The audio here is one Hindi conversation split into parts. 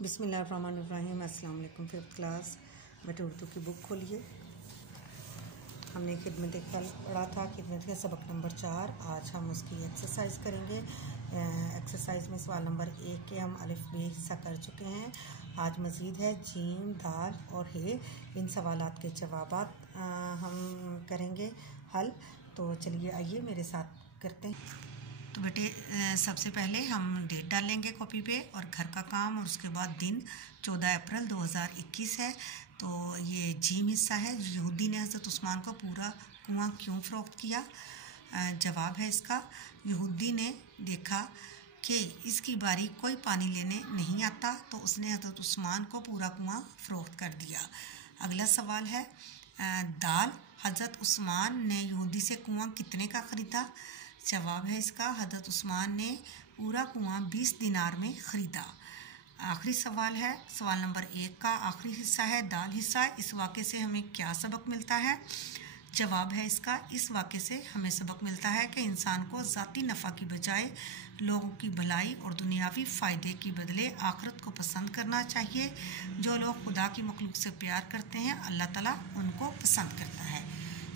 बिस्मिल्लाहिर्रहमानिर्रहीम। अस्सलाम वालेकुम। 5th क्लास बेटे उर्दू की बुक खोलिए। हमने खिदमत कल पढ़ा था, खिदमत का सबक नंबर 4। आज हम उसकी एक्सरसाइज करेंगे। एक्सरसाइज में सवाल नंबर 1 के हम अलिफ बे हिस्सा कर चुके हैं। आज मज़ीद है जीम, दाल और हे। इन सवालात के जवाबात हम करेंगे हल। तो चलिए आइए मेरे साथ करते हैं। तो बेटे सबसे पहले हम डेट डालेंगे कॉपी पे और घर का काम, और उसके बाद दिन 14 अप्रैल 2021 है। तो ये जीम हिस्सा है। यहूदी ने हज़रत उस्मान को पूरा कुआं क्यों फ़रोख्त किया? जवाब है इसका, यहूदी ने देखा कि इसकी बारी कोई पानी लेने नहीं आता, तो उसने हज़रत उस्मान को पूरा कुआं फ़रोख्त कर दिया। अगला सवाल है दाल, हज़रत उस्मान ने यहूदी से कुआं कितने का ख़रीदा? जवाब है इसका, हज़रत उस्मान ने पूरा कुआं 20 दिनार में ख़रीदा। आखिरी सवाल है, सवाल नंबर 1 का आखिरी हिस्सा है दाल हिस्सा। इस वाक़े से हमें क्या सबक मिलता है? जवाब है इसका, इस वाक़े से हमें सबक मिलता है कि इंसान को ज़ाती नफ़ा की बजाय लोगों की भलाई और दुनियावी फ़ायदे की बदले आखिरत को पसंद करना चाहिए। जो लोग खुदा की मखलूक से प्यार करते हैं, अल्लाह ताला उनको पसंद करता है।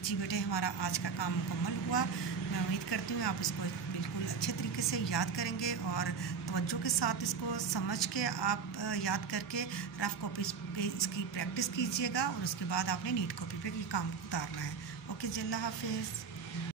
जी बेटे, हमारा आज का काम मुकम्मल हुआ। मैं उम्मीद करती हूँ आप इसको बिल्कुल अच्छे तरीके से याद करेंगे और तवज्जो के साथ इसको समझ के आप याद करके रफ़ कॉपी पे इसकी प्रैक्टिस कीजिएगा, और उसके बाद आपने नीट कॉपी पे ये काम उतारना है। ओके जी, अल्लाह हाफिज़।